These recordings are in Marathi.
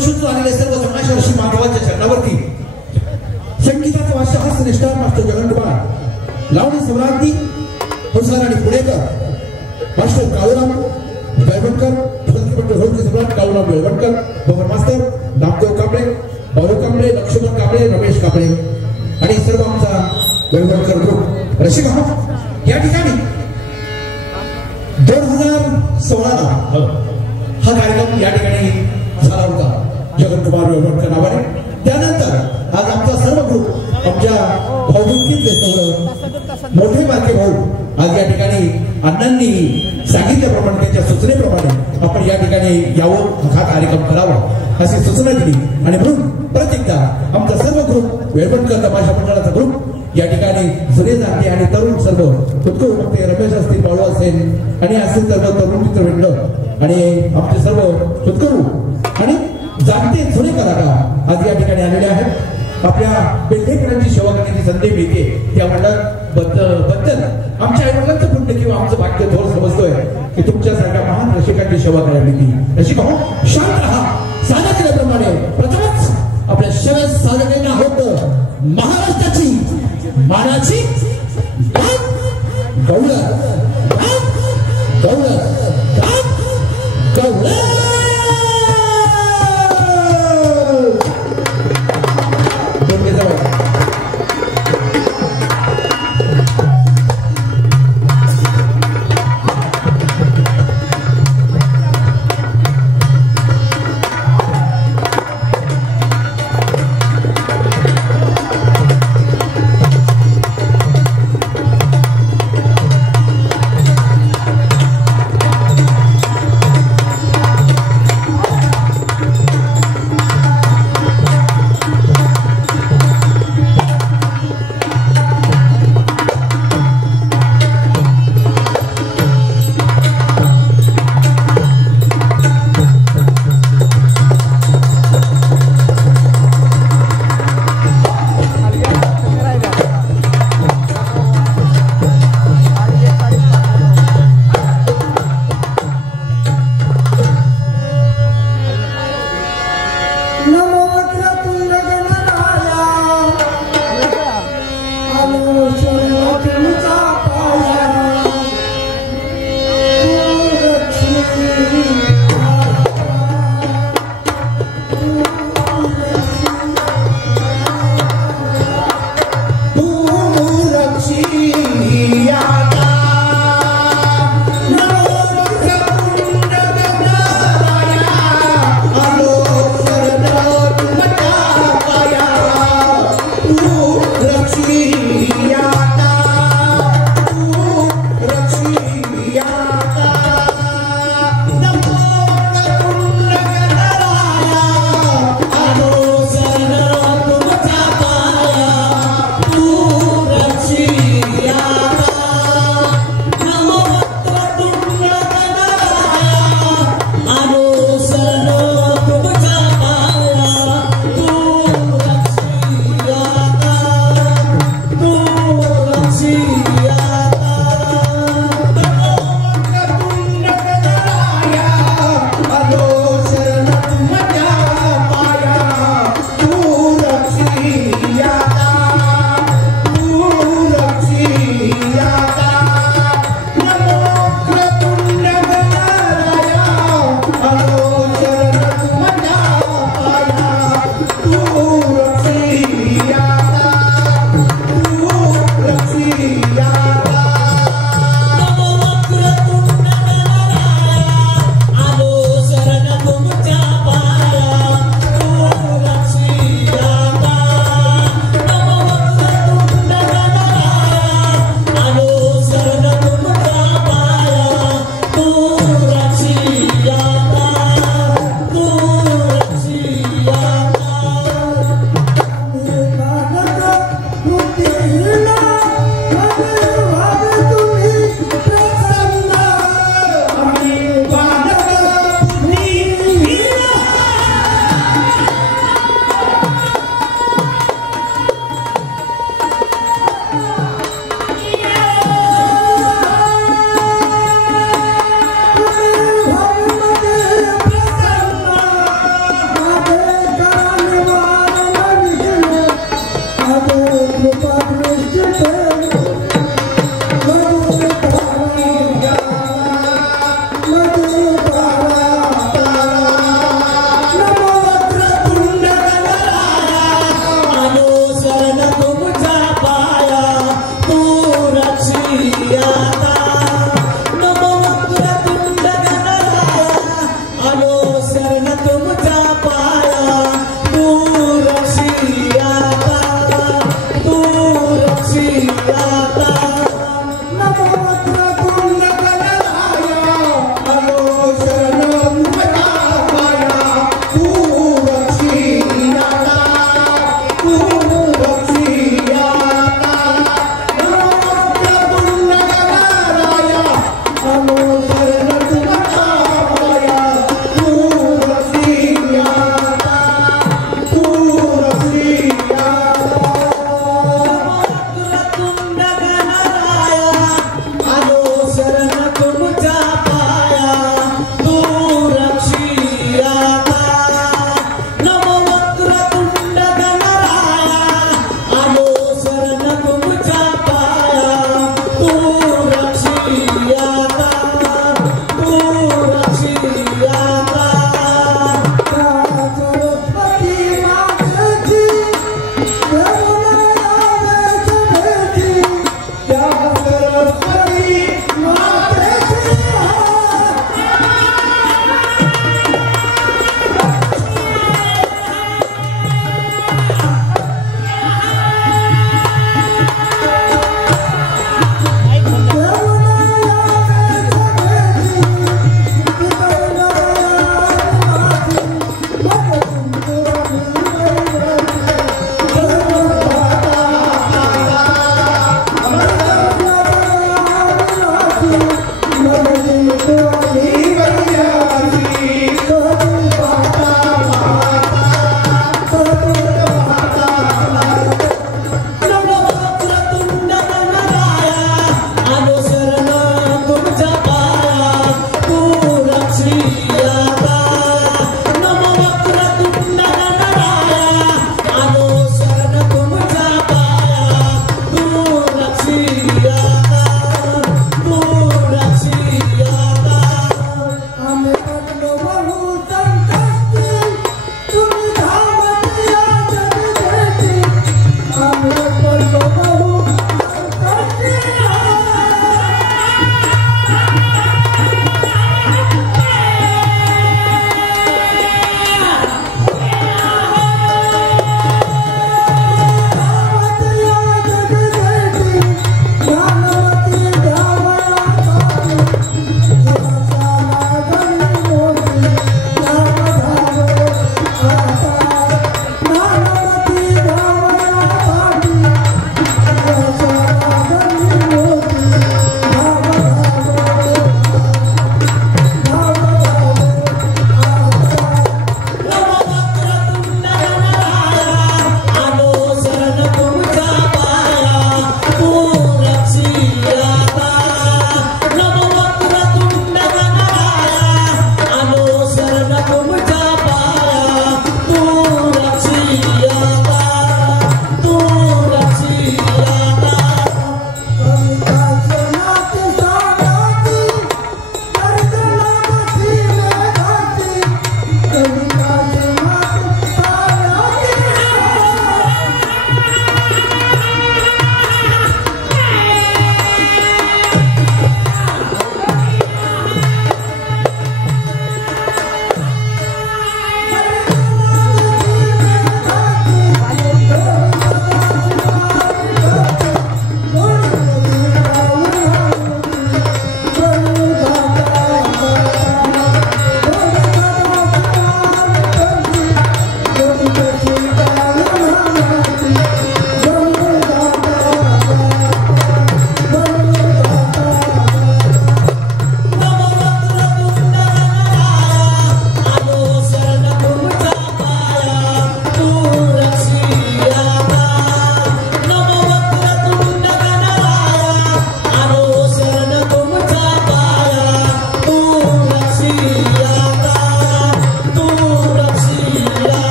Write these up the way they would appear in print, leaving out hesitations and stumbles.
वर्षून आलेले सर्व समाजवर्षी मानवाच्या चरणावरती संगीताचा वाशा हास्य निष्ठार मास्टर जगन्कुमार लावणी सम्राज्ञी होसार आणि पुणेकर मास्टर काळूराम बेळवणकर ढोलकी सम्राट काळूराम बेळवणकर भवन मास्तर नामदेव कांबळे बाळू कांबळे लक्ष्मण कांबळे रमेश कांबळे आणि सर्व आमचा बेळवणकर ग्रुप रसिक या ठिकाणी 2016 हा कार्यक्रम या ठिकाणी झाला होता जगन्कुमार बेळवणकर नावाने. त्यानंतर आज आमचा सर्व ग्रुप आमच्या भाऊबंदकीत मोठे बारके भाऊ आज या ठिकाणी अण्णांनी सांगितल्याप्रमाणे त्यांच्या सूचनेप्रमाणे आपण या ठिकाणी यावं हा कार्यक्रम करावा अशी सूचना दिली आणि म्हणून परत एकदा आमचा सर्व ग्रुप वेळवणकर तमाशा मंडळाचा ग्रुप या ठिकाणी जुने जाते आणि तरुण सर्व उत्कळ वक्ते रमेश असतील बाळू असेल आणि असेल सर्व तरुण मित्र मंडळ आणि आमचे सर्व उत्कळू आणि जाणते जुने कलाकार आज या ठिकाणी आलेले आहेत. आपल्या पेंढेकरांची सेवा करण्याची संधी मिळते त्या बद्दल आमच्या आईवडिलांचं पुण्य किंवा आमचं भाग्य थोडं समजतोय की तुमच्यासारख्या महान रसिकांची सेवा करायला मिळते. रसिक हो शांत राहा. सादर केल्याप्रमाणे प्रथमच आपल्या शरद साधनेला होत महाराष्ट्राची मानाची गौरव गौरव गौरव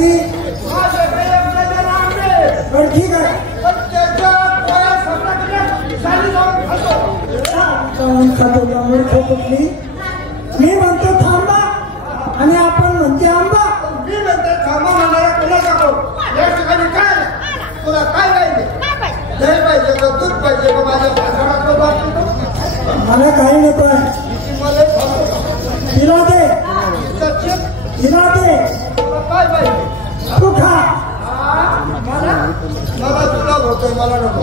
आणखी पण ठीक आहे खातो मूर्ख कुठली मी म्हणतो थांबा आणि आपण म्हणते आंबा मी म्हणते थांबा म्हणाला कोणाचा या ठिकाणी काय तुला काय पाहिजे दही पाहिजे का दूध पाहिजे का माझ्या भाषणाचं मला काही नको आहे हिरा दे हिरा दे काय पाहिजे तू खा मला तुला होतोय मला नको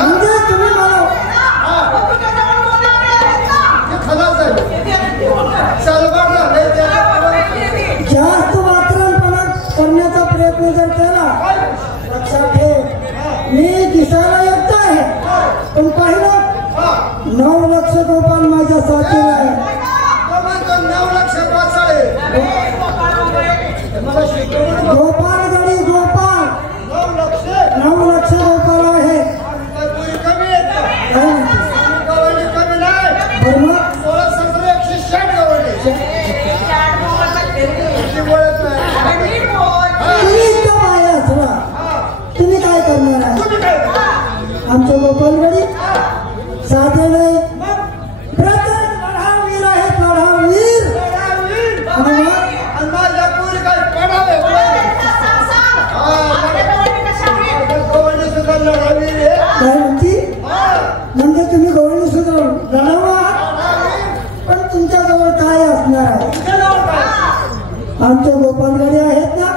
म्हणजे तुम्ही मला जास्त वातावरणपणा करण्याचा प्रयत्न जर केला लक्षात ठेव मी दिसायला येत आहे पण पाहिलं 9 लक्ष गोपाल माझ्या साथीला आहे 9 लक्ष वाचाळे गोपाल गडी गोपाल 9 लक्ष गोपाल आहे कमी येत कमी नाही 16 17 160 गवळणी तुम्ही इतकं पाय असला तुम्ही काय करणार आहे आमच्या गोपाल गडी साधे नाही प्रत्येक लढावीर आहेत लढावीर काय म्हणती म्हणजे तुम्ही गवळणी सुद्धा लढावा पण तुमच्याजवळ काय असणार आहे आमचे गोपालगडी आहेत ना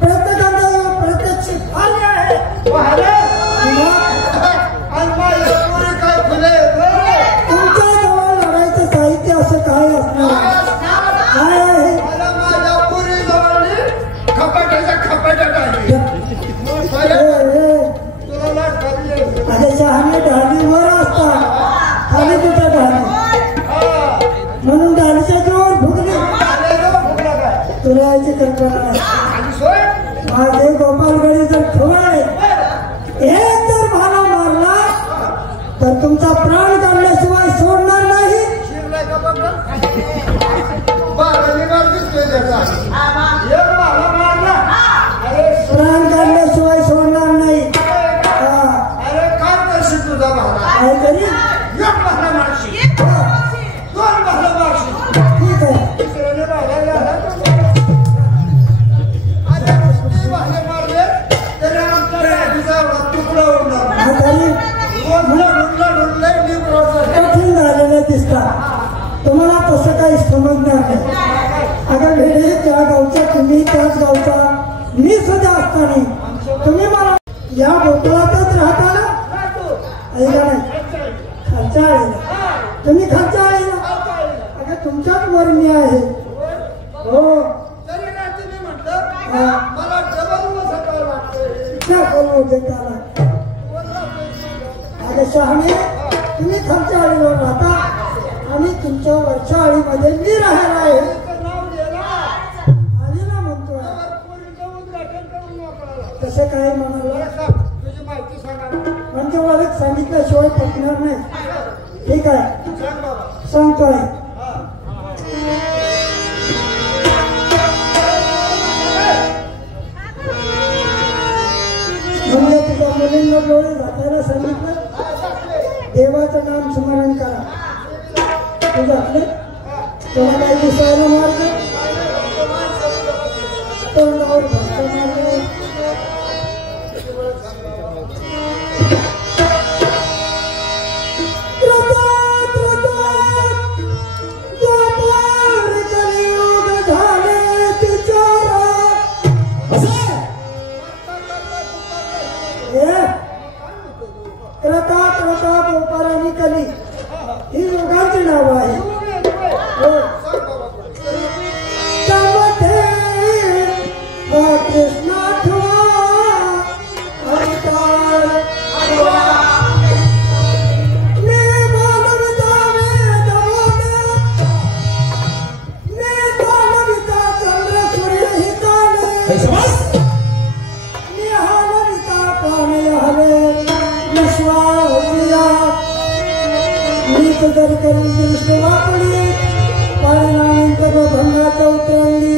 प्रत्येकाच्या प्रत्यक्ष आले आहेत तुमच्याजवळ लढायचं साहित्य असं काय असणार काय आहे आता शहाणे ढालीवर असतात खाली कुठं ढाली म्हणून ढालीच्या जवळ भुगली तुला याची कल्पना नाही माझे गोपालगडी जर ठेवले एक जर भाला मारला तर तुमचा प्राण काढल्याशिवाय सोडणार नाही प्राण काढल्याशिवाय सोडणार नाही काय तरी ठीक आहे कठीण झालेलं दिसतात तुम्हाला तसं काही समजणार नाही अगं भेडे त्या गावचा तुम्ही त्याच गावचा मी सुद्धा असताना तुम्ही मला या गोकुळातच राहता ना ऐका नाही खालच्या आळीला तुम्ही खालच्या आळीला अगं तुमच्याच वर मी आहे हो अगं शहाणे तुम्ही खालच्या आळीवर राहता आणि तुमच्या वरच्या आळीमध्ये मी राहायला आहे आळीला म्हणतोय तसं काय म्हणाला म्हणजे मला सांगितल्याशिवाय पटणार नाही ठीक आहे सांगतोय म्हणजे तुझ्या मुलींना डोळे झाकायला सांगितलं देवाचं नाम स्मरण करा तुझ्याकडे तुला काही दिसायला मार्ग तोंडावर भरता मार्ग गोपारानी कली ही योगांची नाव आहे कृष्ण सुंदर करून दृष्ट वापली पाळणानंतर भंगाचा उतरली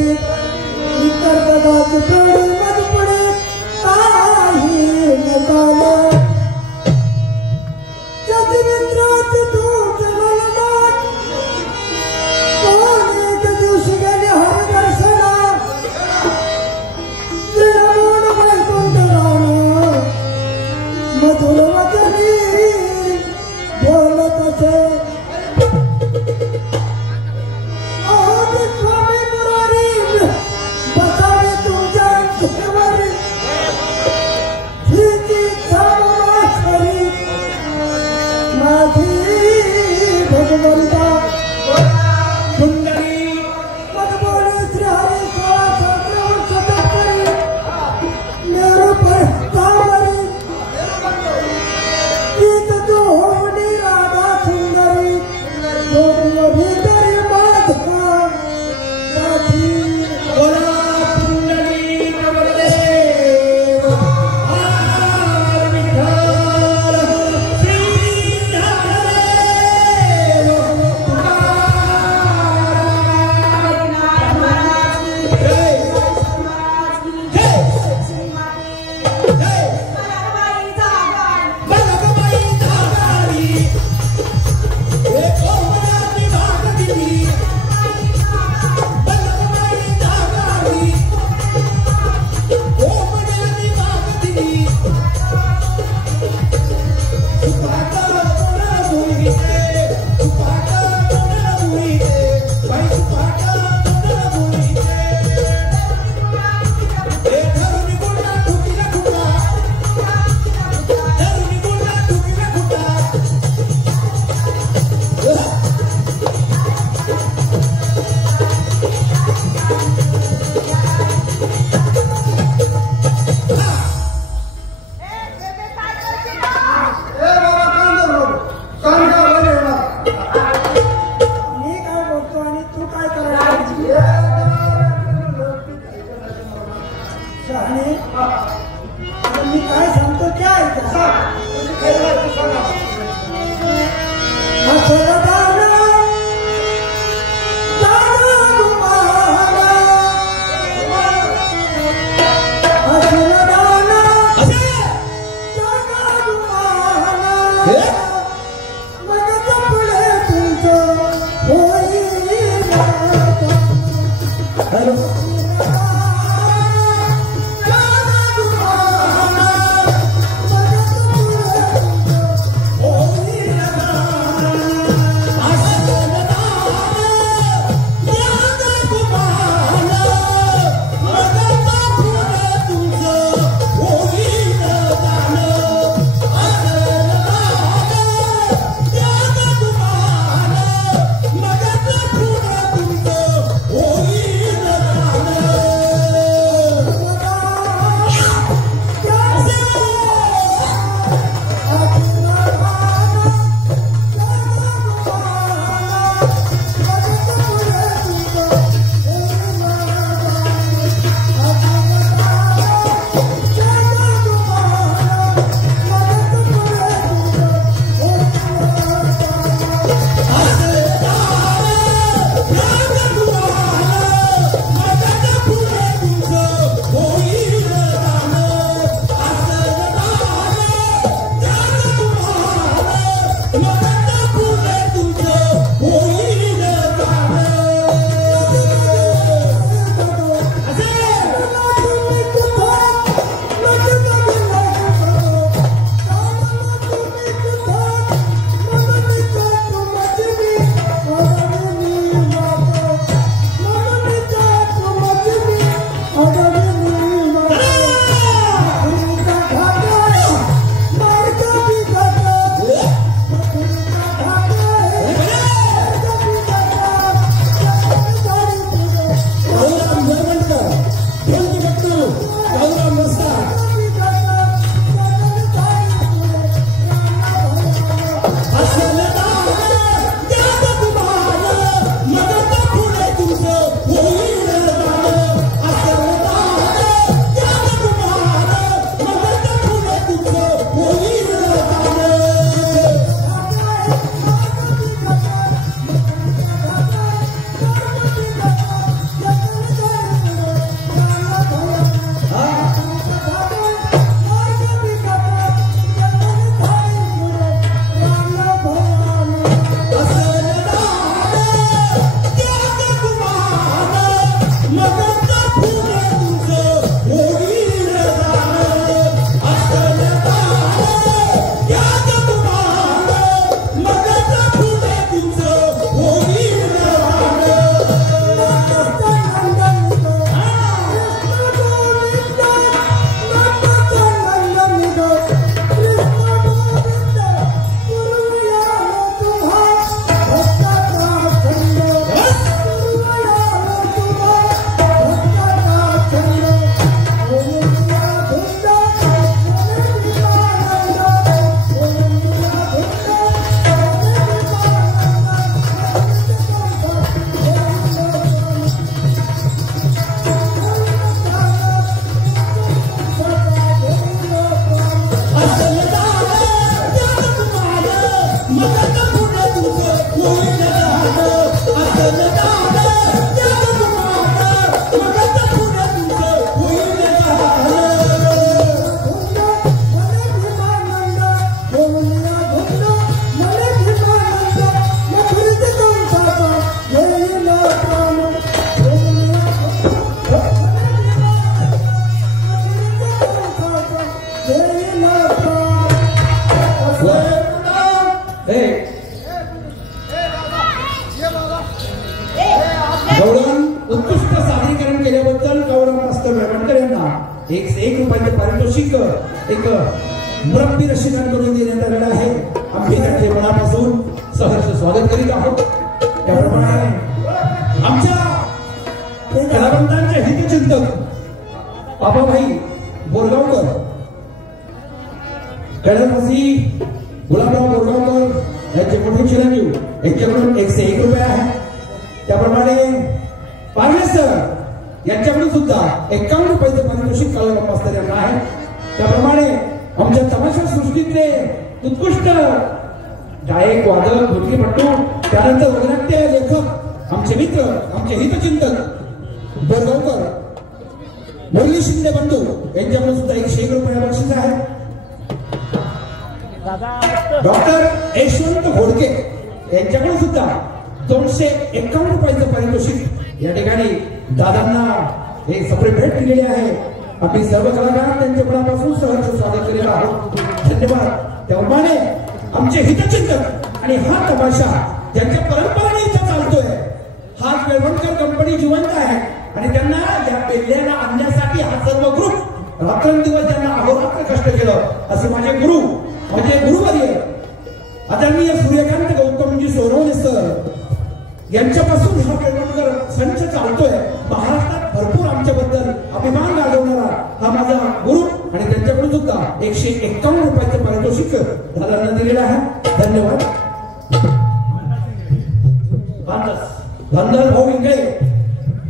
इतर पदाचे प्रौढी मधुपडी काही न झालं जगमित्रात दूत ललनात कोण एक दिवशी गेले हरिदर्शना तृणमूल वैकुंठ राहणं मधुर वचनी बोलत असे स्वामी मुरारी बसावे तुमच्या उत्कृष्ट सादरीकरण केल्याबद्दल गौरव मास्तर वेळवणकर यांना 101 रुपयाचे पारितोषिक एक मुरब्बी रसिकांकडून देण्यात आलेलं आहे. आम्ही त्यांचे मनापासून सहर्ष स्वागत करीत आहोत. त्याप्रमाणे आमच्या कलावंतांचे हितचिंतक बाबाभाई बोरगावकर, कैलासवासी गुलाबराव बोरगावकर यांचे मोठे चिरंजीव यांच्याकडून 101 रुपये आहे. त्याप्रमाणे पारवे सर यांच्याकडून सुद्धा 51 रुपयाचे पारितोषिक कलावंत मास्तर यांना आहे. त्याप्रमाणे आमच्या तमाशा सृष्टीतले उत्कृष्ट गायक, वादक, ढोलकीपट्टू, त्यानंतर वगनाट्य लेखक, आमचे मित्र, आमचे हितचिंतक बोरगावकर मुरली शिंदे बंधू यांच्याकडून सुद्धा 101 रुपये बक्षीस आहे. डॉक्टर यशवंत घोडके यांच्याकडून सुद्धा 251 रुपयाचं पारितोषिक या ठिकाणी दादांना हे सप्रेम भेट दिलेली आहे. आम्ही सर्व कलाकार त्यांच्या मनापासून सहर्ष स्वागत करीत आहोत. धन्यवाद. त्याप्रमाणे आमचे हितचिंतक आणि हा तमाशा ज्यांच्या परंपरेने इथं चालतोय, हा वेळवणकर कंपनी जिवंत आहे आणि त्यांना या पेढ्याला आणण्यासाठी हा सर्व ग्रुप रात्रंदिवस त्यांना अहोरात्र कष्ट केलं. असे माझे गुरु, माझे गुरुवर्य आदरणीय सूर्यकांत गौतमजी सोनवणे सर यांच्यापासून हा वेळवणकर संच चालतोय. महाराष्ट्रात भरपूर आमच्याबद्दल अभिमान गाजवणारा हा माझा गुरु आणि त्यांच्याकडून सुद्धा 151 रुपयाचं पारितोषिक दादांना दिलेलं आहे. धन्यवाद. भाऊ इंगळे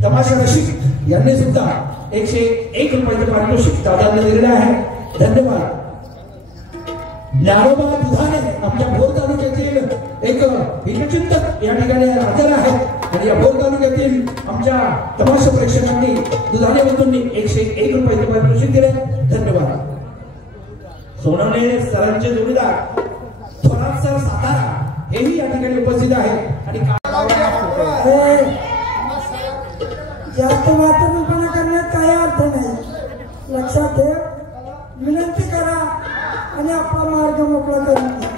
तमाशा रसिक यांनी सुद्धा 101 रुपयाचं पारितोषिक दादांना दिलेलं आहे. धन्यवाद. ज्ञानोबा दुधाने आमच्या भोर तालुक्यातील एक हितचिंतक या ठिकाणी हजर आहेत आणि या भोर तालुक्यातील आमच्या तमाशा प्रेक्षकांनी दुधाने बंधूंनी 101 रुपयाचे पारितोषिक दिले. धन्यवाद. सोनवणे सरांचे जोडीदार थोरात सर सातारा हेही या ठिकाणी उपस्थित आहेत आणि जास्त वातावरणपणा करण्यात काही अर्थ नाही. लक्षात ठेव, विनंती करा आणि आपला मार्ग मोकळा करून द्या.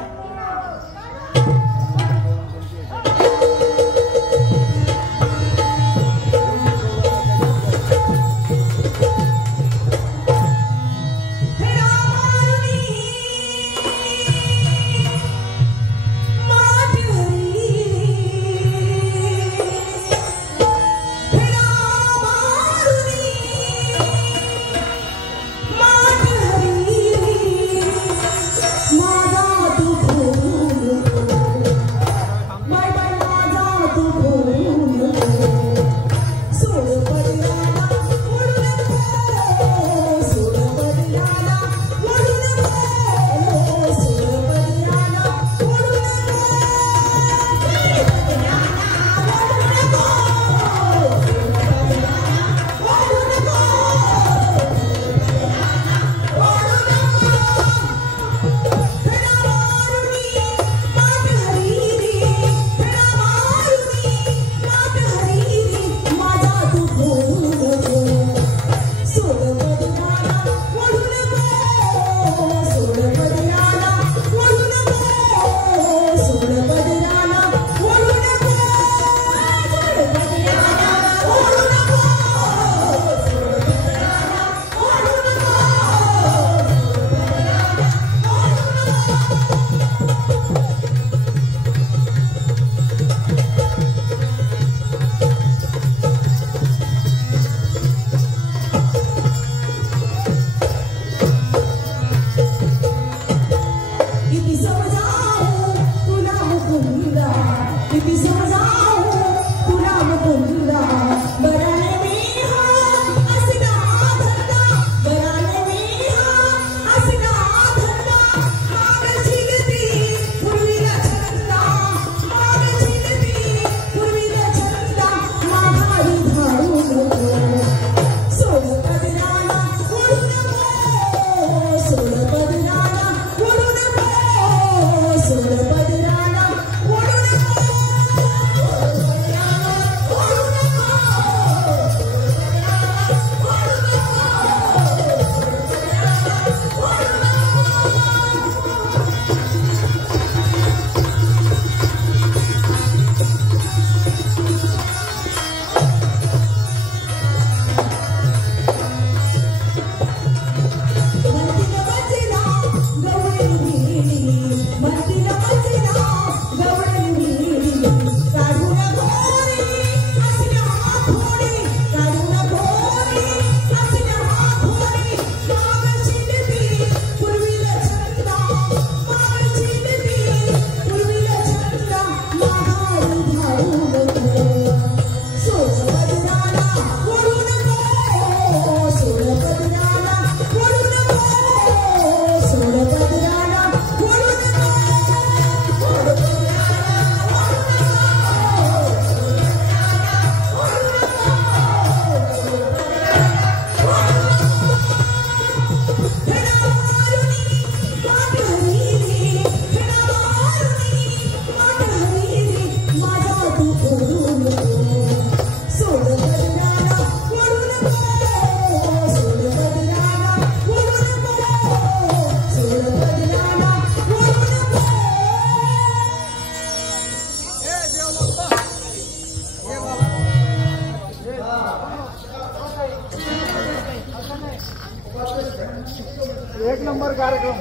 एक नंबर कार्यक्रम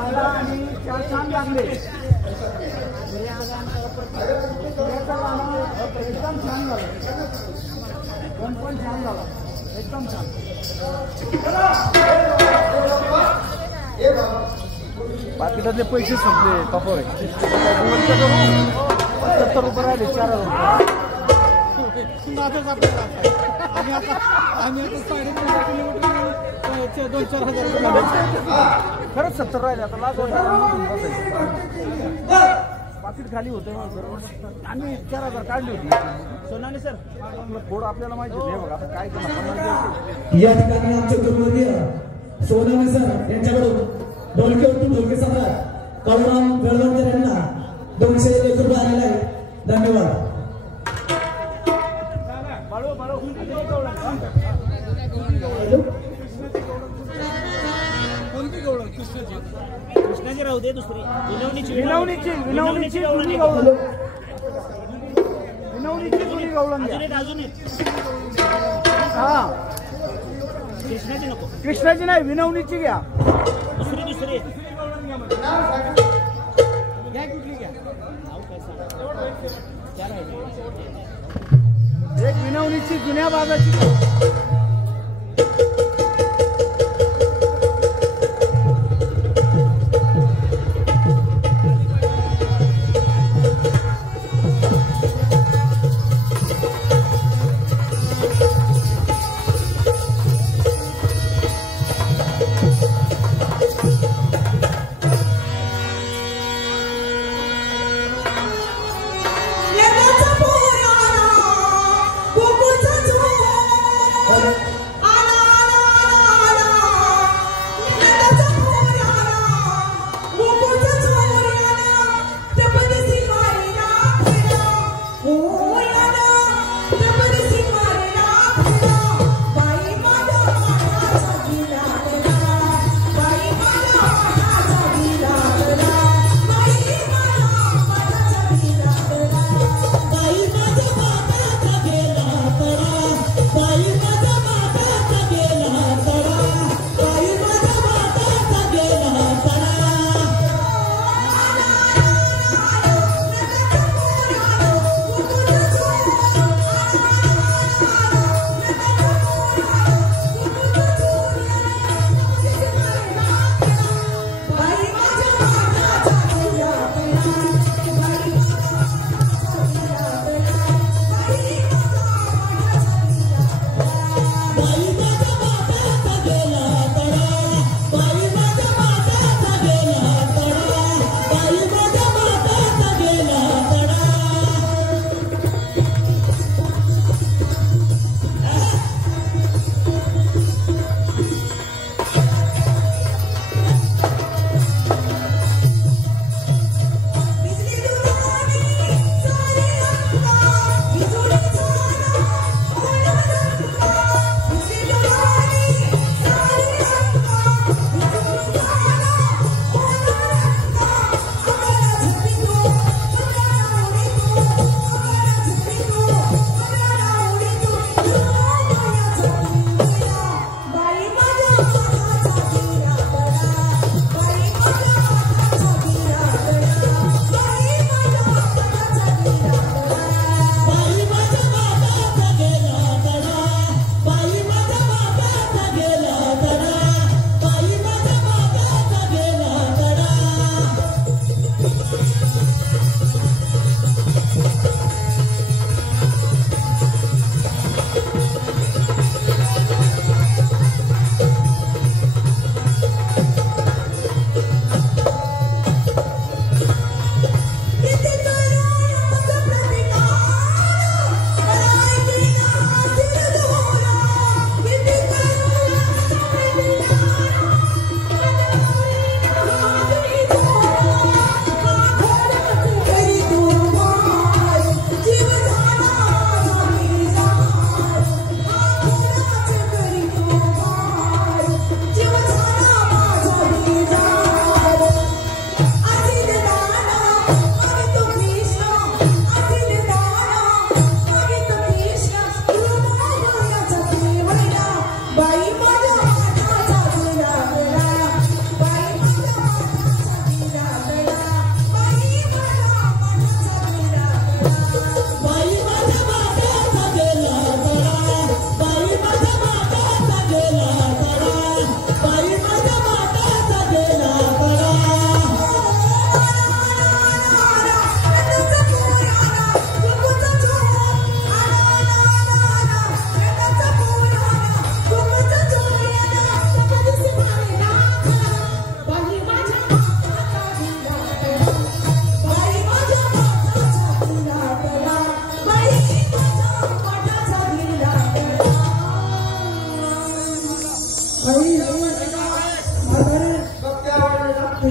आणि चार छान लागले एकदम छान झालं पण छान झाला एकदम छान पाकिटातले पैसे संपले कपोर 70 रुपये राहिले 4,000 आम्ही आता 3.5 किलोमीटर 2-4 हजार खरंच 70 राहिले आता लाख पाकिट खाली होते आम्ही 4,000 काढली होती सोनाने सर थोडं आपल्याला माहिती आहे बघा आता काय या ठिकाणी आमचे गुरुवर्य सोनाने सर यांच्याकडून ढोलके सम्राट कळराम बेळवणकर यांना 201 रुपये आलेले आहेत धन्यवाद कृष्णाची राहू दे दुसरी विनवणीची जुनी गवळण अजून हा कृष्णाची नको कृष्णाची नाही विनवणीची घ्या दुसरी घ्या कुठली घ्या एक विनवणीची जुन्या बाजाची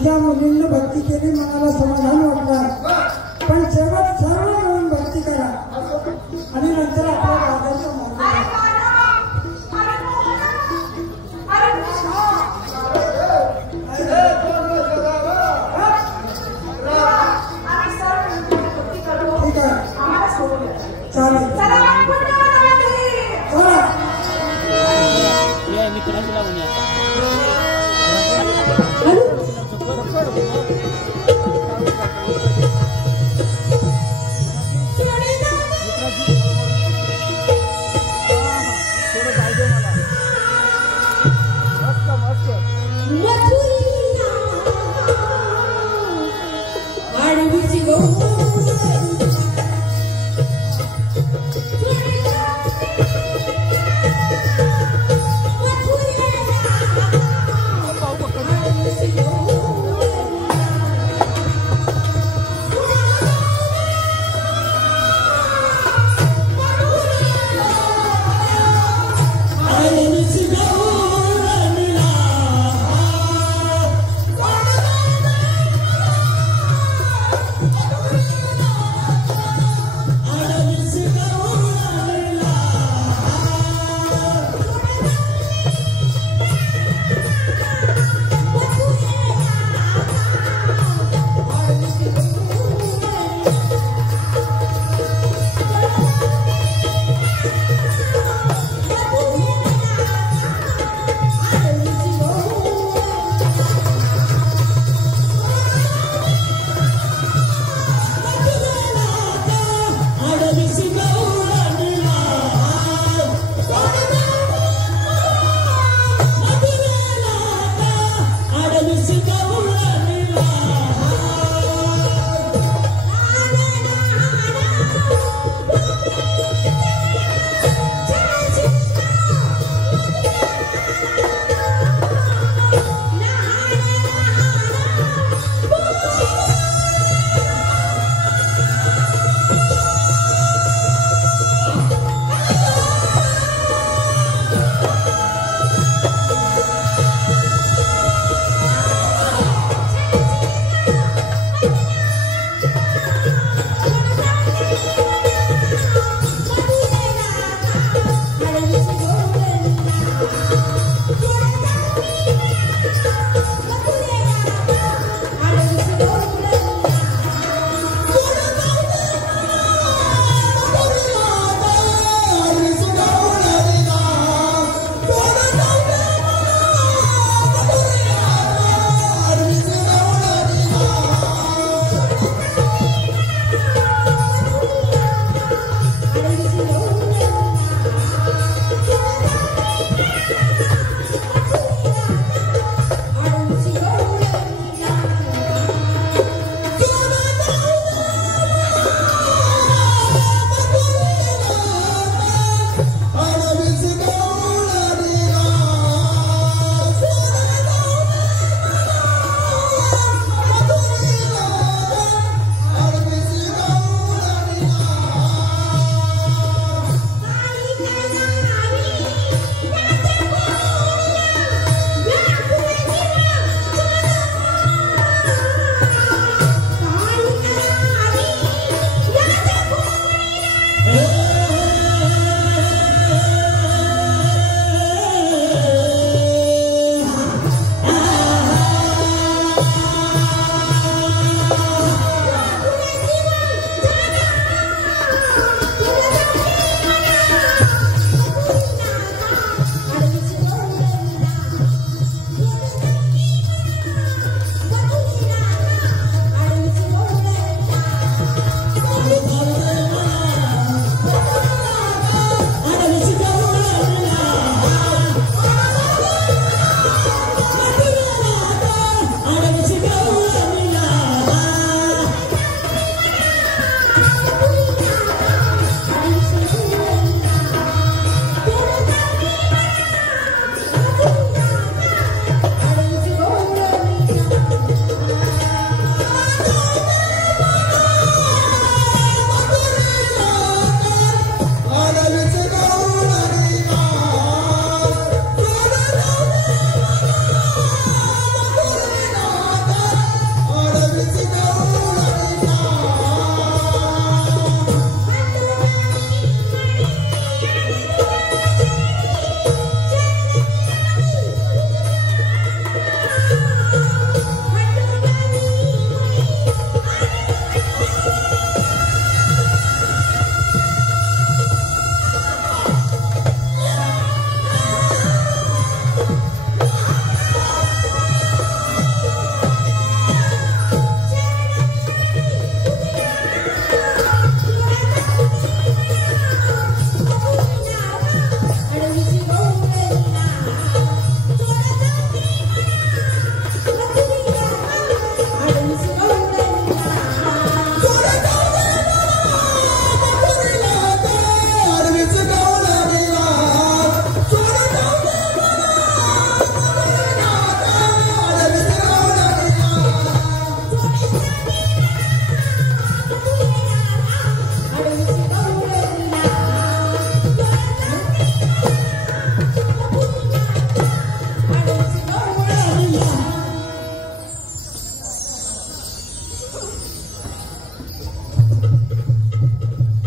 तुझ्या मुलींनी भक्ती केली, मनाला समाधान वाटलं, पण शेवट सर्व मिळून भक्ती करा आणि नंतर आपल्या राजाचा मार्ग चालेल. या मित्राची लावून या. Oh,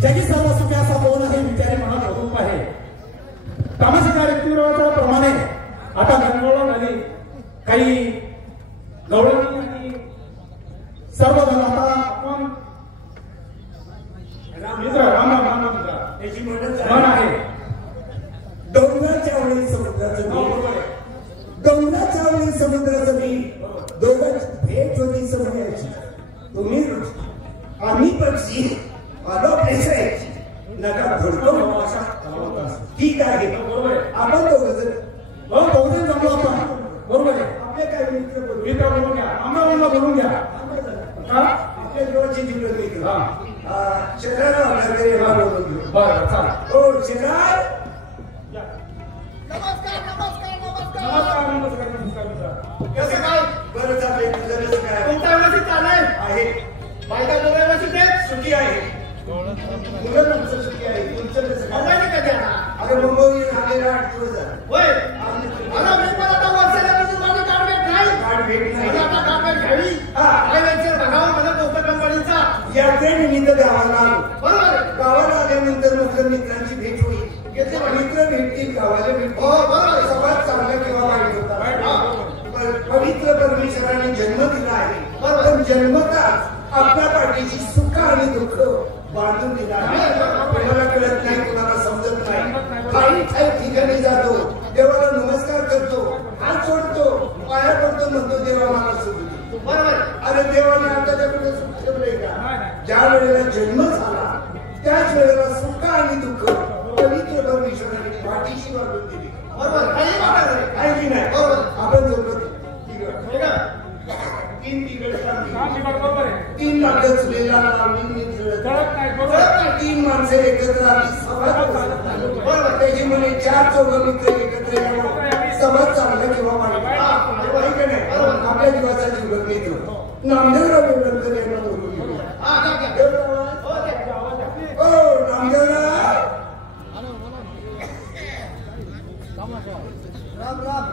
जगी सर्व सुखे असा कोण आहे विचारी मनात रूप आहे. तामसिका रीतिरिवाजा प्रमाणे आता गणगोळण झाली. काही गवळणी आणि सर्वजण आता आपण मित्र राम त्याची मन आहे. डोंगराच्या वेळी समुद्राचं मी, डोंगराच्या वेळी समुद्राचं मी, दोघांची भेट होती समजायची. तुम्ही आम्ही पक्षी आलो पेसायची. नका धरतो ठीक आहे. आपण दोघं जण बहुजन जमलो आपण. बरोबर आहे. आपले काय मित्र मित्र बोलून घ्या. आम्हाला बोलून घ्या. आपल्या जवळचे जीवन मित्र शहराला होणार तरी बोलून घेऊ. बरं चालेल. हो शहर नमस्कार नमस्कार नमस्कार नमस्कार नमस्कार नमस्कार. कसं काय बरं चाललंय तुझं कसं काय तुमच्या व्यवस्थित चाललंय आहे. बायका दोघे व्यवस्थित आहेत सुखी आहे. मुलं तुमचं सुखी आहे. तुमचं कसं काय अवघड कधी आता अरे मुंबई आलेला 8 दिवस झाले. होय आता मी पण आता वर्षाला किती माझी टार्गेट नाही गाठ भेट नाही. मला आता टार्गेट घ्यावी काय वेळेस बघावं माझ्या दोस्त कंपनीचा यात्रेनिमित्त गावाला आलो. बरोबर आहे. गावाला आल्यानंतर म्हटलं मित्रांची भेट होईल. मित्र भेटतील गावाला भेटतील. हो बरोबर आहे. सर्वात चांगला किंवा वाईट होता. पवित्र परमेश्वराने जन्म दिला आहे. पण जन्मताच आपल्या पाठीची सुख आणि दुःख बांधून दिला आहे. कोणाला कळत नाही, कोणाला समजत नाही. काही काही ठिकाणी जातो, देवाला नमस्कार करतो, हात सोडतो, पाया पडतो, म्हणतो देवा मला सुख दे. बरोबर. अरे देवाने आपल्याकडे सुख ठेवलंय का? ज्या वेळेला जन्म झाला त्याच वेळेला सुख आणि दुःख पवित्र परमेश्वराने पाठीशी बांधून दिली. बरोबर. काही वाटत नाही. आहे की नाही? बरोबर. आपण जमलो ठीक आहे. 3 तिघड बरोबर आहे. 3 लाकडं चुलीला लावली कळत नाही. बरोबर आहे. 3 माणसं एकत्र आली सभा बरोबर. त्याची म्हणे 4-4 मित्र एकत्र यावं. सभा चांगलं किंवा वाईट आहे की नाही? आपल्या जीवाचा जीवन मित्र नामदेवराव बेलवकर यांना बोलून घेऊ. हो नामदेवराव राम राम.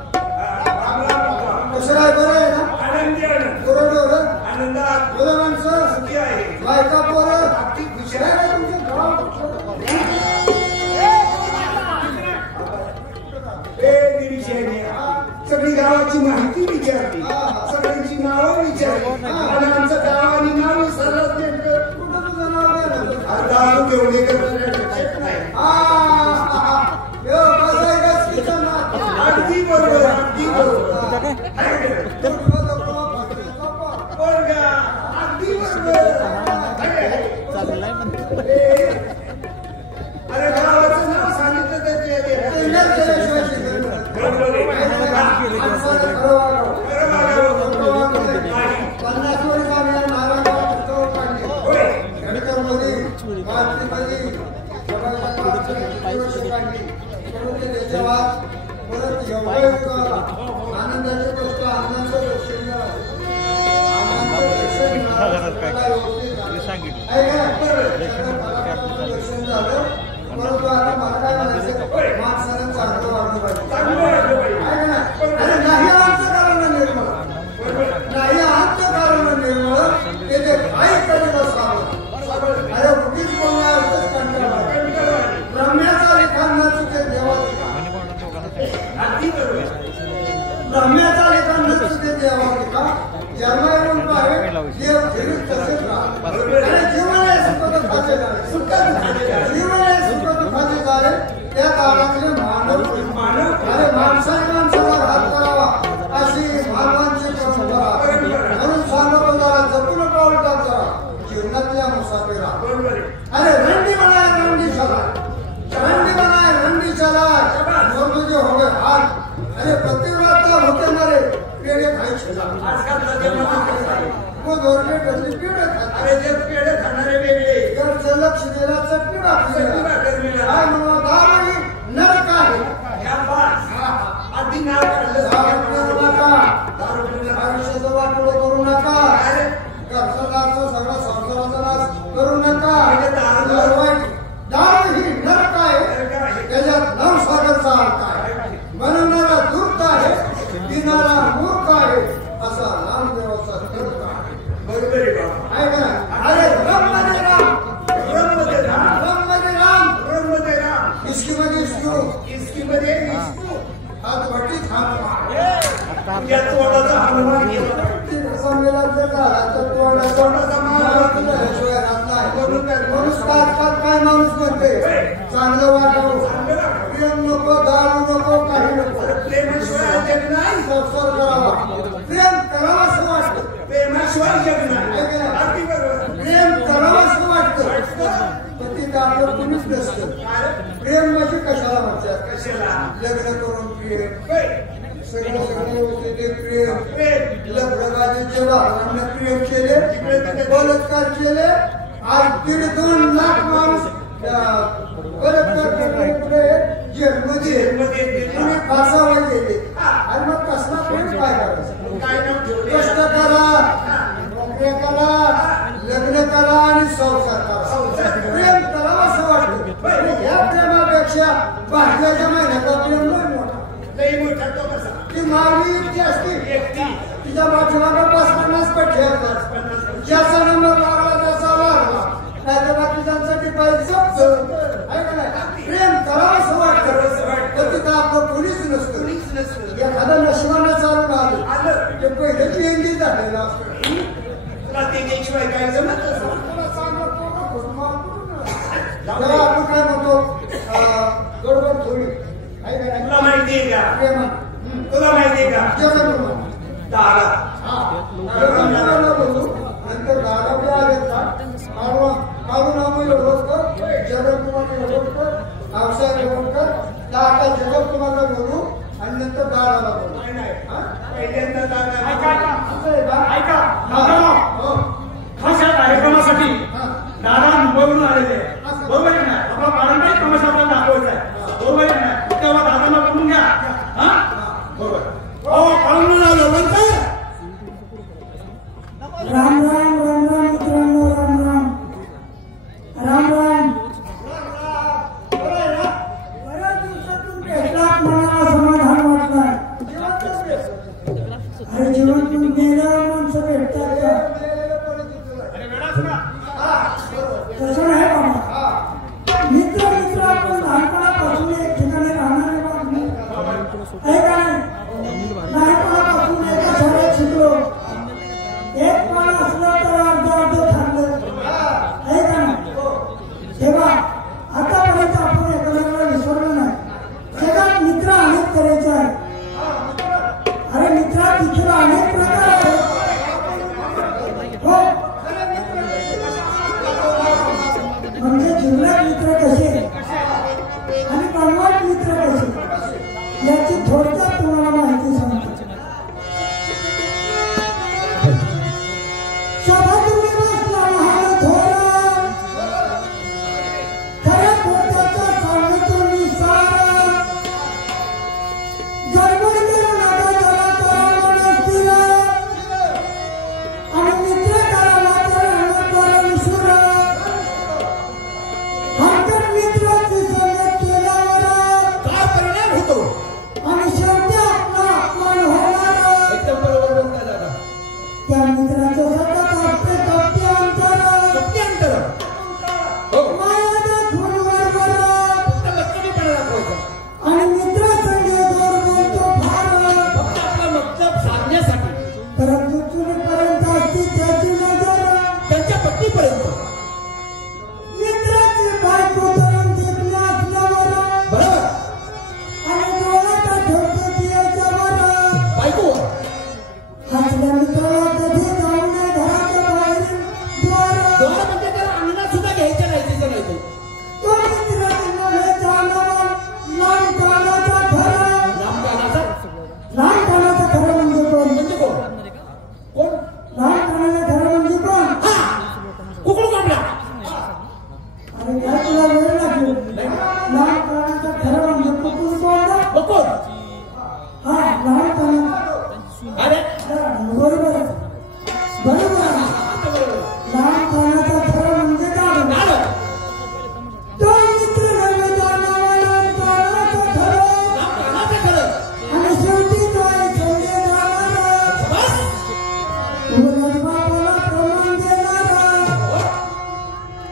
राम राम. कसं काय बरं आहे ना? आनंदी आनंद. बरोबर. आनंदात बोला माणसं. सुखी आहे. बायका पोरं. अगदी खुश आहे. तुमचं गाव सगळी गावाची माहिती विचारली, सगळ्यांची नावं विचारली आणि आमचं गाव आणि नाव विसरलंच नेमकं. कुठं तुझं नाव नाही ना? दारू घेऊन नाही. अगदी बरोबर, अगदी बरोबर. बरं का? अगदी बरोबर. अरे गावाचं नाव सांगितलं तर ते बरोबर आहे. आनंदाची गोष्ट आनंदाचं दर्शन झालं. परंतु आता मला काय म्हणायचं, माणसानं चांगलं वाढलं पाहिजे. अरे नाही आमचं कारण निर्मळ, नाही आमचं कारण निर्मळ, ते जे काही करीत असावं. अरे उगीच कोणा अर्थच कंटाळा. ब्रह्म्याचा लिखाण न चुके देवाची का? ब्रह्म्याचा लिखाण न चुके देवाची का? जन्म येऊन पाहे देव जीवित तसेच राहा. अरे जीवन हे सुखदुःखाचे झाले, जीवन हे सुखदुःखाचे झाले. त्या काळातले मानव, अरे माणसाने माणसाला घात करावा अशी मानवांची परंपरा. म्हणून सांगोपनाला जपून पाऊल टाका जीवनातल्या मुसाफिरा. अरे रंडी बनाय रंडी चला, रंडी बनाय रंडी चला, और तुझे हो गए हाथ. अरे प्रतिव्रता होते मारे पेड़े खायचे वो दोरके कसली पेड़े खात. अरे जे पेढे खाणारे वेगळे, घरचं लक्ष दिला चटणी टाकली. काय म्हणून दारू नरक आहे. अगदी नाव काढलं. दारू करू नका, आयुष्याचं वाटोळं करू नका, घरचं दारूचं सगळं संसाराचा नाश करू नका. दारू वाईट, दारू ही नरक आहे, त्याच्यात नवसागरचा अर्थ आहे. बनवणारा दूत आहे, पिणारा मूर्ख आहे, असा नामदेवाचा तर्क आहे. बरोबर आहे बाबा. आहे का? अरे माणूस काय माणूस म्हणते चांगलं वाटावं प्रेम नको दारू नको काही नको प्रेमाशिवाय जग नाही संसार करावा प्रेम करावं असं वाटतं प्रेमाशिवाय जग नाही अगदी बरोबर प्रेम करावं असं वाटतं पण ते आपलं कुणीच नसतं प्रेम म्हणजे कशाला म्हणतात कशाला लग्न करून प्रेम सगळं प्रेम लग्नबाजीचे वाहनांना प्रेम केले बलात्कार केले आज 1.5-2 लाख माणूस जेलमध्ये फासावर गेले आणि मग कसला प्रेम काय करायचं कष्ट करा नोकऱ्या करा लग्न करा आणि संसार करा प्रेम करावं असं वाटतं या प्रेमापेक्षा बाहेरच्या महिन्याचा प्रेम लई मोठा तो कसा ती मागणी इतकी असते तिच्या पाठीमागे 50-50 पट्टे असतात ज्याचा नंबर लागला त्याचा लागला नाही तर बाकीच्यांसाठी पाहिजे प्रेम करावं असं वाटतं तर तिथं आपलं कुणीच नसतं एखादं नशिबानं चालून आलं ते पहिल्याची एंगी झालेलं असतं त्याशिवाय काय जमत आपण काय म्हणतो गडबड थोडी तुला माहितीये का प्रेमा तुला माहितीये का दादा नंतर दादा आले काढून आम्ही एवढंच कर जगत तुम्हाला एवढंच कर व्यवसाय एवढं कर आता जगत तुम्हाला बोलू आणि नंतर दादाला बोलू पहिल्यांदा दादा खास या कार्यक्रमासाठी दादा मुंबईवरून आलेले बरोबर आहे ना आपला पारंपरिक तमाशा आपल्याला दाखवायचा आहे बरोबर आहे ना तेव्हा दादांना बोलून घ्या हा बरोबर राम राम राम राम मित्रांनो राम राम राम राम बऱ्याच दिवसातून भेटलात मनाला समाधान वाटलं अरे जीवनातून गेल्यावर माणसं भेटतात का तसं नाही बाबा मित्र मित्र आपण लहानपणापासून एक ठिकाणी राहणारे माणूस आहे का नाही लहानपणापासून एका शाळेत शिकलो एक पान असलं तर अर्ध थांबलं आहे का नाही तेव्हा आतापर्यंत आपण एकमेकाला विसरलो नाही जगात मित्र अनेक करायचे आहे अरे मित्रा तिथला अनेक प्रकार आहेत हो म्हणजे जिल्ह्यात मित्र कसे आणि बनवाट मित्र कसे याची थोडक्यात तुम्हाला माहिती सांगतो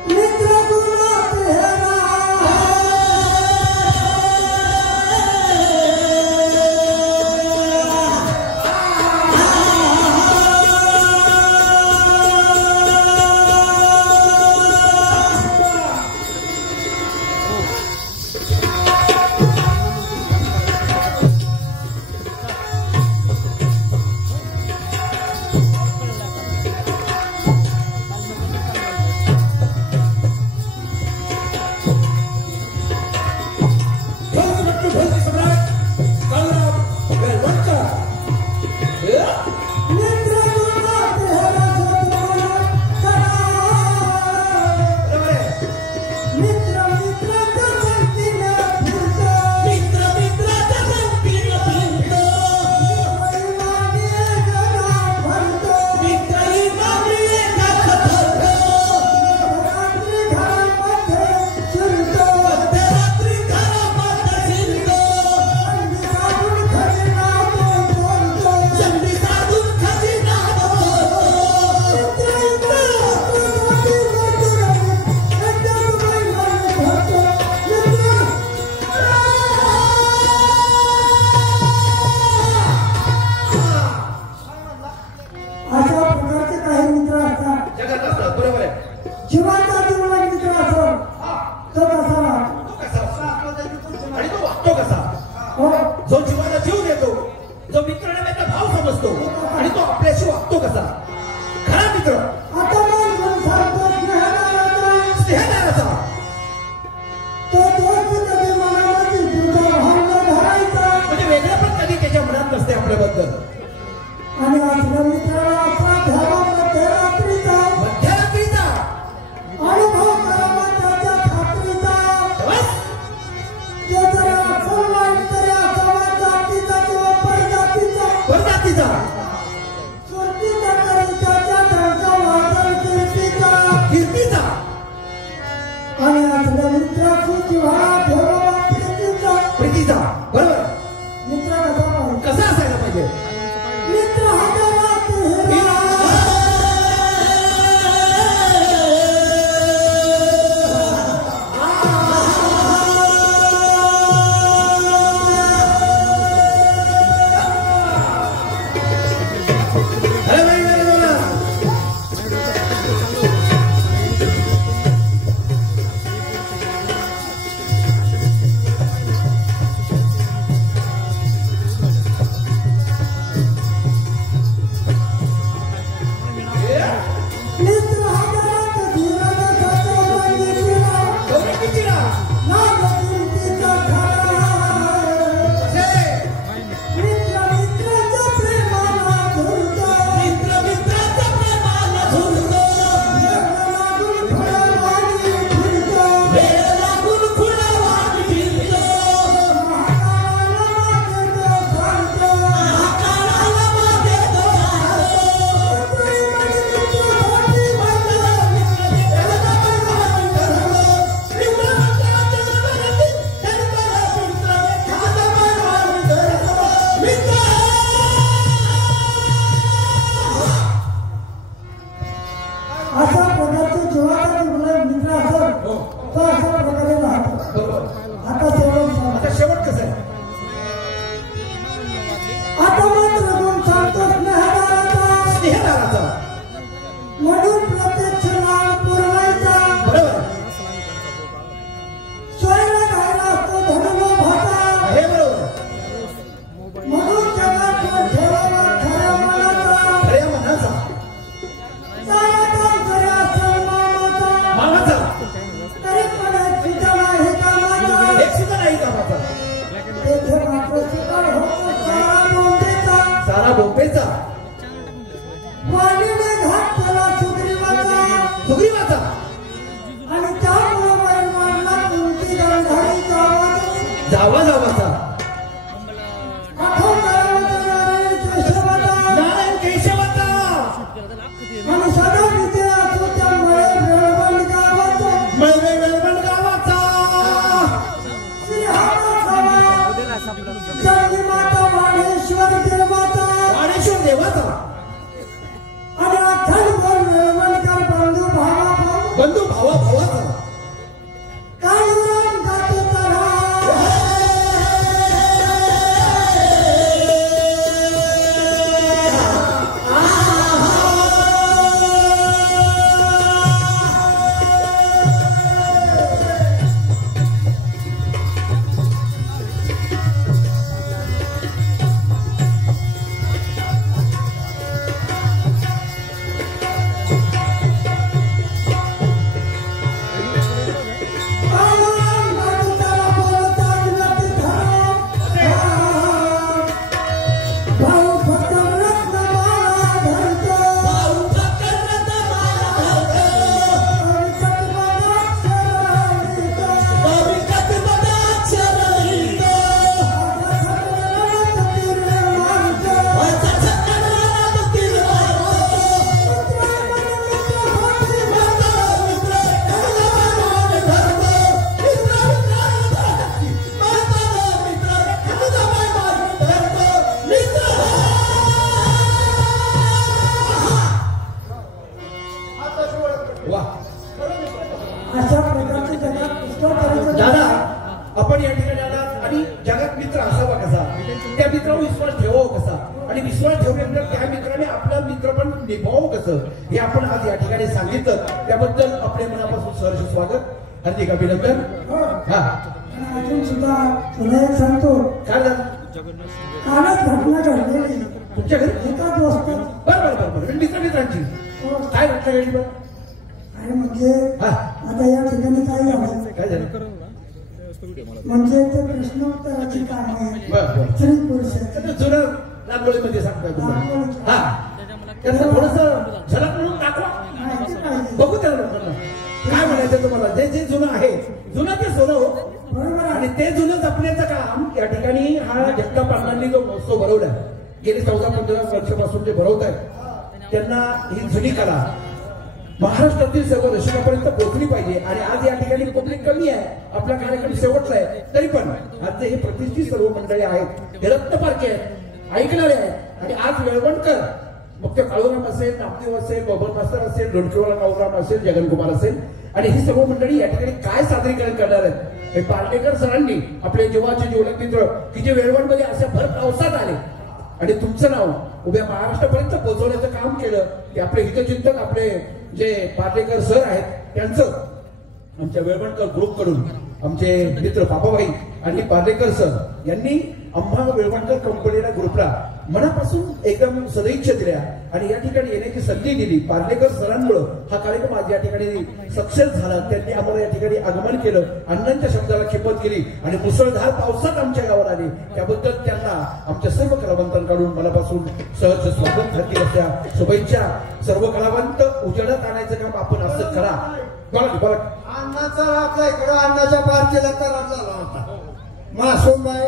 मित्र गुणात है आणि आपल्या मित्राची जिव्हाळा ठेवा प्रीतीचा बरोबर मित्र कसा पाहिजे कसा असायला पाहिजे मित्र हजारात हिरा हे आपण आज या ठिकाणी सांगितलं त्याबद्दल आपले मनापासून सहर्ष स्वागत हार्दिक अभिनंदन हा अजून सुद्धा तुला एक सांगतो काय झालं कालच घटना घडलेली तुमच्या घरी एका दोस्त बरोबर मित्रांची काय घटना घडली बरं काय म्हणजे आता या ठिकाणी काय झालं काय झालं म्हणजे ते प्रश्नोत्तराची काम आहे स्त्री पुरुष जुनं रांगोळीमध्ये सांगतोय हा त्याचं थोडस झलक म्हणून दाखवा बघू त्या लोकांना काय म्हणायचं तुम्हाला जे जे जुनं आहे जुनं ते सोनं हो आणि ते जुनं जपण्याचं काम या ठिकाणी हा जगताप अण्णांनी जो महोत्सव भरवलाय गेली 14-15 वर्षापासून जे भरवत आहेत त्यांना ही जुनी कला महाराष्ट्रातील सर्व रसिकापर्यंत पोहोचली पाहिजे. आणि आज या ठिकाणी पब्लिक कमी आहे, आपला कार्यक्रम शेवटला आहे, तरी पण आज हे प्रतिष्ठित सर्व मंडळी आहेत, हे रत्नपारखे आहेत, ऐकणारे आहेत. आणि आज वेळवणकर, मग ते काळूराम असेल, नामदेव असेल, बबन मास्तर असेल, डोंडकेवाला काळूराम असेल, जगनकुमार असेल, आणि ही सर्व मंडळी या ठिकाणी काय सादरीकरण करणार आहेत. हे पार्लेकर सरांनी आपले जीवाचे जिवलग मित्र की जे वेळवणमध्ये अशा भर पावसात आले आणि तुमचं नाव उभ्या महाराष्ट्रापर्यंत पोहोचवण्याचं काम केलं, ते आपले हितचिंतक आपले जे पार्लेकर सर आहेत त्यांचं आमच्या वेळवणकर ग्रुप कडून आमचे मित्र पापाबाई आणि पार्लेकर सर यांनी आम्हा वेळवणकर कंपनीला ग्रुपला मनापासून एकदम सदिच्छा दिल्या आणि या ठिकाणी येण्याची संधी दिली. पार्लेकर सरांमुळे हा कार्यक्रम आज या ठिकाणी सक्सेस झाला. त्यांनी आम्हाला या ठिकाणी आगमन केलं, अण्णांच्या शब्दाला खिपत केली आणि मुसळधार पावसात आमच्या गावात आले. त्याबद्दल त्यांना आमच्या सर्व कलावंतांकडून मनापासून सहज स्वागत करतील अशा शुभेच्छा. सर्व कलावंत उजेडात आणायचं काम आपण असं करा. बघा अण्णाचा आपल्या इकडं अण्णाच्या पार्टीला करार झाला होता, मासूमबाई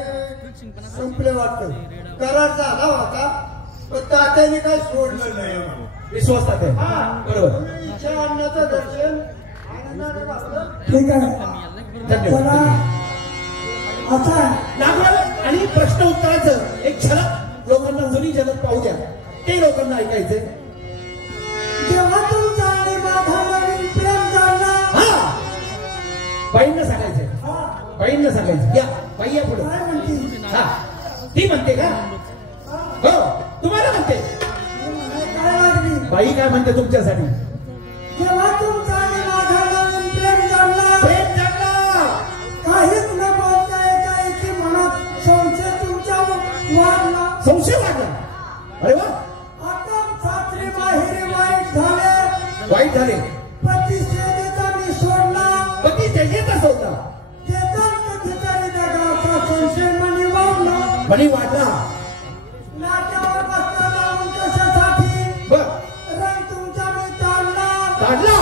संपले वाटतं, करार झाला होता, पण तात्याने काही सोडलं नाही. विश्वास तात्या बरोबर. अण्णाचं दर्शन आनंदाने घातलं. ठीक आहे, चला आता नागराज आणि प्रश्न उत्तराचं एक झलक लोकांना जुनी झलक पाहू द्या, ते लोकांना ऐकायचंय. जेव्हा तुमचा आणि माझा नवीन प्रेम झाला, बाईंना सांगायचंय, बाईंना सांगायचं. या बाई या पुढे. काय म्हणते? हा ती म्हणते का? हो तुम्हाला म्हणते. काय लागली? बाई काय म्हणते तुमच्यासाठी? जेव्हा तुमचा आणि माझा नवीन प्रेम झाला, प्रेम झाला, काहीच न बोलता एकाएकी मनात संशय तुमच्या वाढला. संशय वाढला. अरे वा, आता सासरी माहेरी वाईट झाले, वाईट झाले. पती सेवेचा मी सोडला, पती जगेतच होता, तेथून कधीतरी जगाचा संशय मनी वाढला. म्हणी वाढला. नाट्यावर बसताना कशासाठी बर रंग तुमचा मी ताणला, काढला.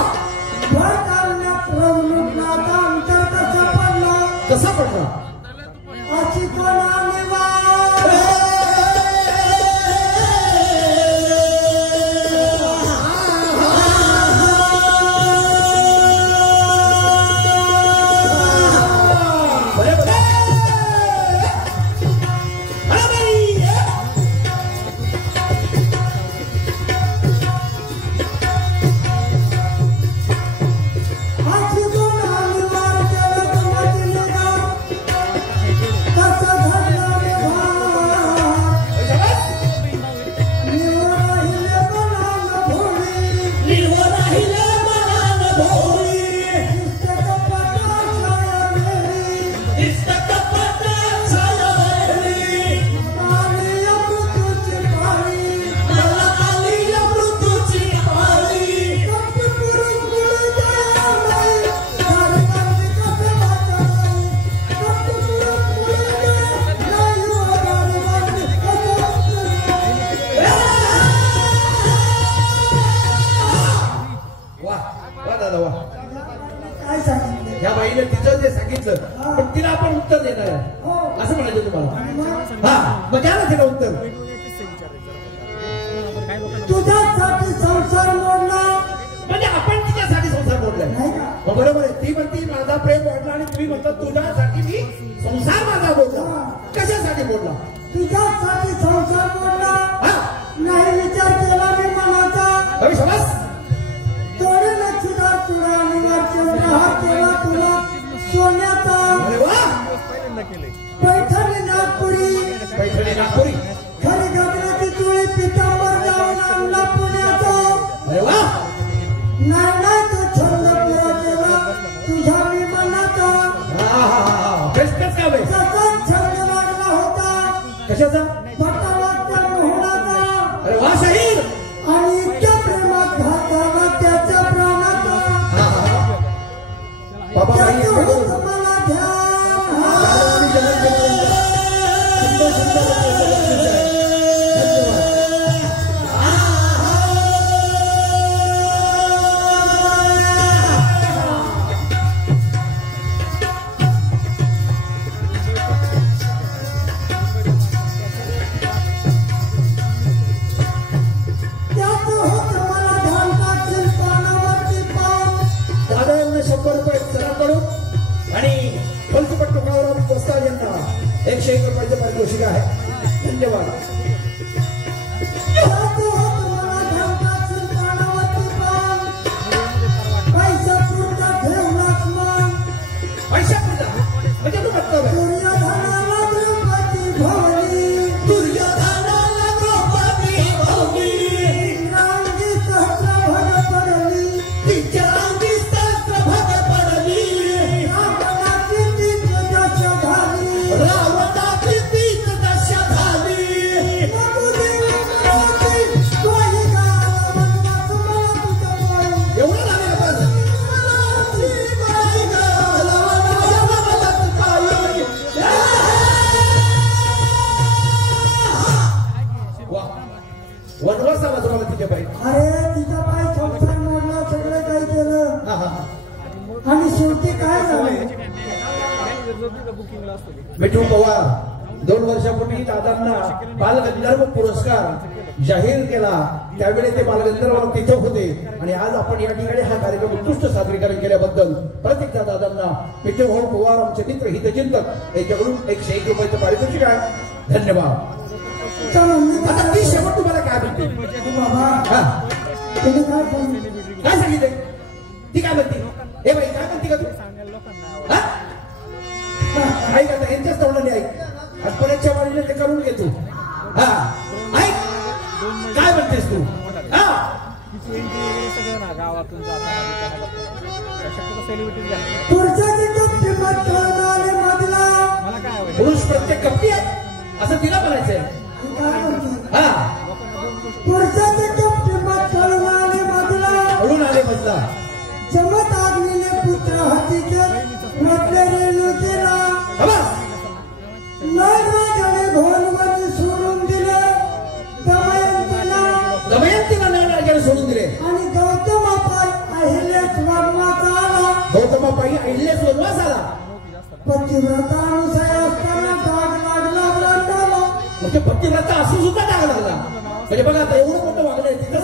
भर काढण्यात रंग आता अंतर कसा पडला, कसा पडला? अशी कोणाने वाढ. ह्या बाईने तिचं जे सांगितलं पण तिला आपण उत्तर देणार आहे असं म्हणायचं तुम्हाला. हा मग द्या ना तिला उत्तर. तुझ्यासाठी संसार मोडला, म्हणजे आपण तिच्यासाठी संसार मोडलाय. मग बरोबर आहे, ती म्हणती माझा प्रेम मोडला आणि तुम्ही म्हणता तुझ्यासाठी मी संसार माझा मोडला. कशासाठी मोडला? तुझ्यासाठी संसार मोडला, नाही विचार केला मी मनाचा. अरे शाबास. तोडे लक्षदार तुला आणि चंद्रहार केला तुला सोन्याचा. अरे वा. पैठणी नागपुरी, पैठणी नागपुरी, खरी गगनाची तुळी पितांबर जाऊन आणला पुण्याचा. अरे वा. नाही तो छंद पुरा केला तुझ्या मी मनाचा. बेस्टच काम आहे. तसाच छंद लागला होता कशाचा? भटावाच्या मोहनाचा. अरे वा शाहीर. आणि इतक्या प्रेमात घात झाला त्याच्या प्राणाचा. बाबा त्याचं होतं मला ध्यान. त्याचं होतं मला ध्यान. टाकशील पानावर पारितोषिक आहे. धन्यवाद. म्हणजे तू मतलब वनवासाला तुम्हाला तिच्या पाहिजे. अरे तिचा पाय संसार मोडला, सगळं काही केलं आणि शेवटी काय झालं. मिठू पवार 2 वर्षापूर्वी दादांना बालगंधर्व पुरस्कार जाहीर केला. त्यावेळी ते बालगंधर्व तिथे होते आणि आज आपण या ठिकाणी हा कार्यक्रम उत्कृष्ट सादरीकरण केल्याबद्दल प्रत्येक दादांना मिठू पवार आमचे मित्र हितचिंतक यांच्याकडून 101 रुपयाचं पारितोषिक आहे. धन्यवाद. आता ती शेवट तुम्हाला काय म्हणते काय सांगितले ती काय म्हणते. हे बाई काय म्हणते का तू ऐक आता यांच्याच तोंडाने ऐक आणि पुण्याच्या वाणीने ते करून घे तू. हा ऐक काय म्हणतेस तू. हा पुरुष प्रत्येक कपटी आहे असं तिला म्हणायचंय. म्हणून आले मधला जमत आग्नीने पुत्र हतीचे म्हटले रेणू केला. नागराजाने भोलवती सोडून दिले, दमयंतीला नागराजाने सोडून दिले आणि गौतमापाई अहिल्यास वनवास आला. गौतमापाई अहिल्यास वनवास आला. पतिव्रतानुसार असताना डाग लागला ब्रंडाला. म्हणजे पतिव्रता असून सुद्धा डाग लागला. म्हणजे बघा आता एवढं मोठं वागणं आहे तिथं.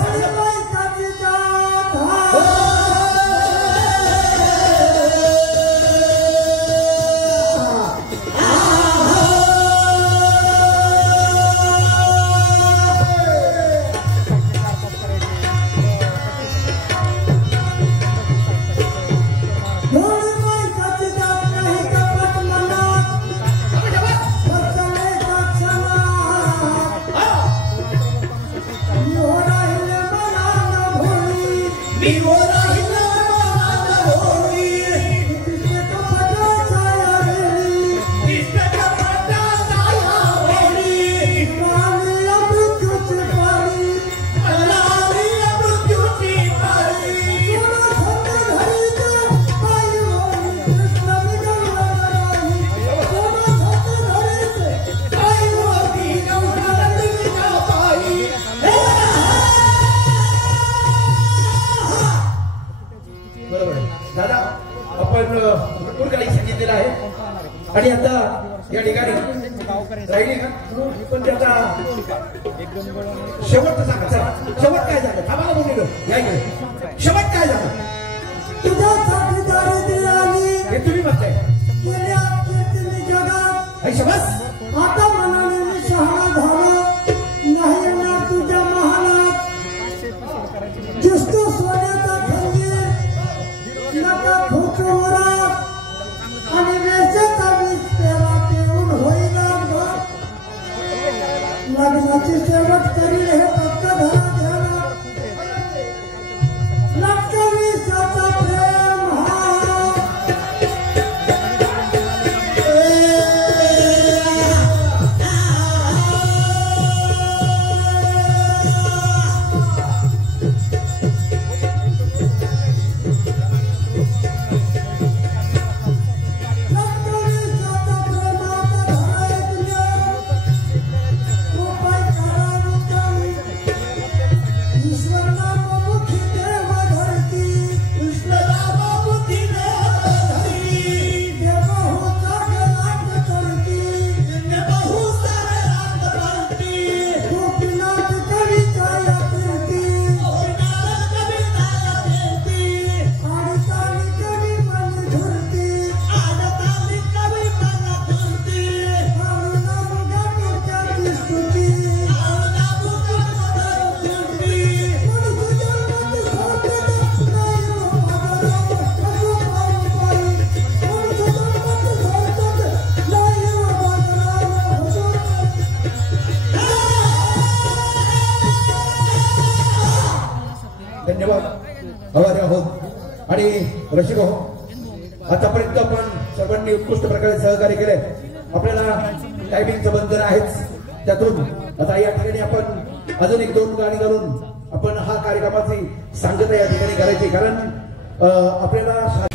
आणि आता या ठिकाणी राहिली का पण त्याचा शेवटचं सांगा. चला शेवट काय झालं थांबाला बोललेलो या शेवट काय झालं. तुझ्या साथीदारी दिली हे तुम्ही म्हणताय गेल्या कीर्तीने जगात शबास. आता मनाने मी शहाणा झालो नाही येणार तुझ्या महालात. दिसतो सोन्याचा खंजीर नका खोचू वरात आणि वेशाचा वीज तेरा पेऊन होईल लग्नाची शेवट करील हे फक्त धरा घ्याला. लक्ष्मीचा प्रेम हा धन्यवाद आभारी आहोत. आणि रसिक हो, आतापर्यंत आपण सर्वांनी उत्कृष्ट प्रकारे सहकार्य केले. आपल्याला टायमिंगचं बंधन आहेच, त्यातून आता या ठिकाणी आपण अजून 1-2 गाणी घालून आपण हा कार्यक्रमाची सांगता या ठिकाणी करायची. कारण आपल्याला